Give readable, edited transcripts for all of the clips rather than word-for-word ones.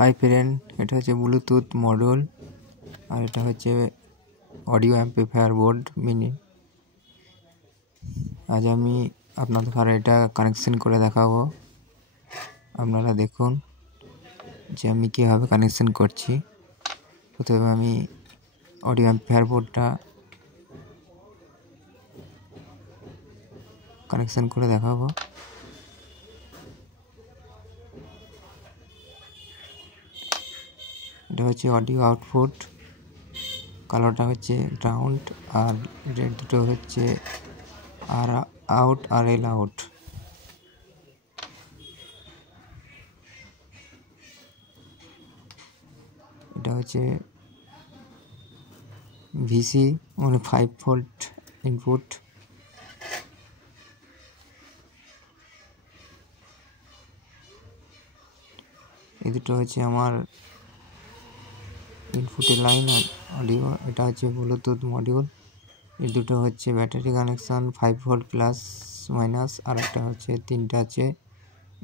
Hi friend, এটা হচ্ছে Bluetooth module আর এটা হচ্ছে অডিও অ্যাম্পলিফায়ার বোর্ড মিনি। আজ আমি আপনাদের আর এটা কানেকশন করে দেখাবো। আপনারা দেখুন যে আমি কীভাবে কানেকশন করছি। প্রথমে আমি অডিও অ্যাম্পলিফায়ার বোর্ডটা কানেকশন করে দেখাবো। এটা হচ্ছে অডিও আউটপুট, কালোটা হচ্ছে গ্রাউন্ড আর রেড দুটো হচ্ছে আর আউট আর এল আউট। এটা হচ্ছে ভিসি মানে 5 ভোল্ট ইনপুট। এই দুটো হচ্ছে আমার ইনপুটের লাইন আর অডিও। এটা হচ্ছে ব্লুটুথ মডিউল। এই দুটো হচ্ছে battery connection 5 volt plus minus, আর একটা হচ্ছে তিনটা আছে।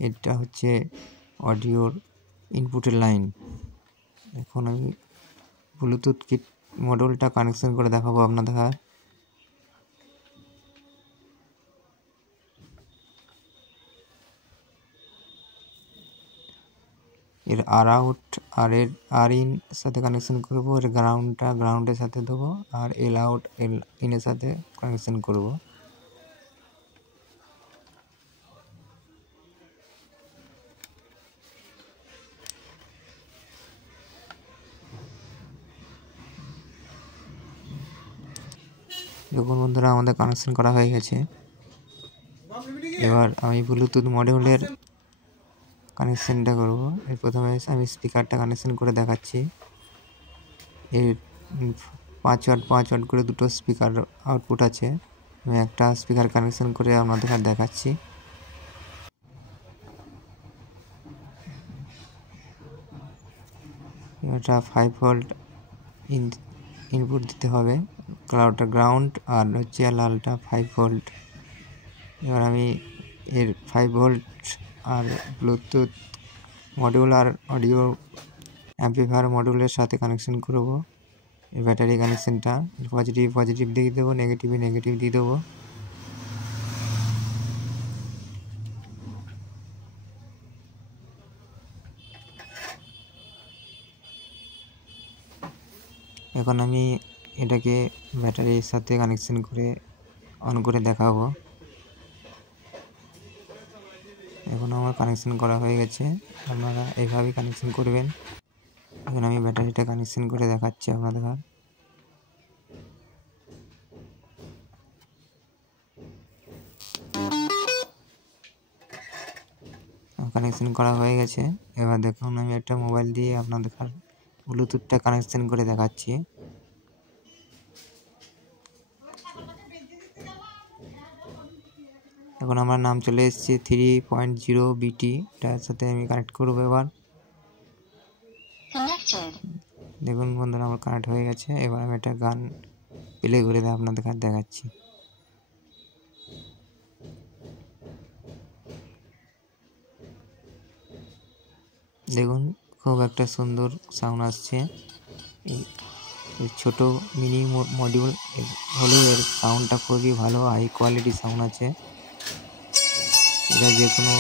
এটা হচ্ছে অডিওর ইনপুটের লাইন। এখন আমি ব্লুটুথ কিট মডিউলটা কানেকশন করে দেখাবো আপনাদের। এর আর আউট আর এর আর ইন সাথে কানেকশন করব, এর গ্রাউন্ডটা গ্রাউন্ডের সাথে দেবো আর এল আউট এল ইনের সাথে কানেকশন করব। দেখুন বন্ধুরা, আমাদের কানেকশন করা হয়ে গেছে। এবার আমি ব্লুটুথ মডিউলের কানেকশনটা করব। এর প্রথমে আমি স্পিকারটা কানেকশন করে দেখাচ্ছি। এর 5 ওয়াট করে দুটো স্পিকার আউটপুট আছে। আমি একটা স্পিকার কানেকশন করে আপনাদের দেখাচ্ছি। এটা 5 ভোল্ট ইনপুট দিতে হবে, কালোটা গ্রাউন্ড আর হচ্ছে লালটা 5 ভোল্ট। এবার আমি এর 5 ভোল্ট আর ব্লুটুথ মডিউল আর অডিও অ্যাম্পলিফায়ার মডিউলের সাথে কানেকশন করব। এই ব্যাটারি কানেকশনটা পজিটিভ দিয়ে দেবো, নেগেটিভ দিয়ে দেবো। এখন আমি এটাকে ব্যাটারির সাথে কানেকশন করে অন করে দেখাবো। এখন আমার কানেকশন করা হয়ে গেছে, আপনারা এইভাবেই কানেকশন করবেন। এখন আমি ব্যাটারিটা কানেকশন করে দেখাচ্ছি আপনাদের। কানেকশন করা হয়ে গেছে। এবার দেখুন আমি একটা মোবাইল দিয়ে আপনাদের ব্লুটুথটা কানেকশন করে দেখাচ্ছি। এখন আমার নাম চলে এসেছে 3.0 BT, এটার সাথে আমি কানেক্ট করবো। এবার দেখুন বন্ধুরা, আমার কানেক্ট হয়ে গেছে। এবার আমি একটা গান প্লে করে আপনাদের দেখাচ্ছি। দেখুন খুব একটা সুন্দর সাউন্ড আসছে। ছোট মিনি মডিউল হলেও এর সাউন্ডটা খুবই ভালো, হাই কোয়ালিটি সাউন্ড আছে। এটা যে কোনো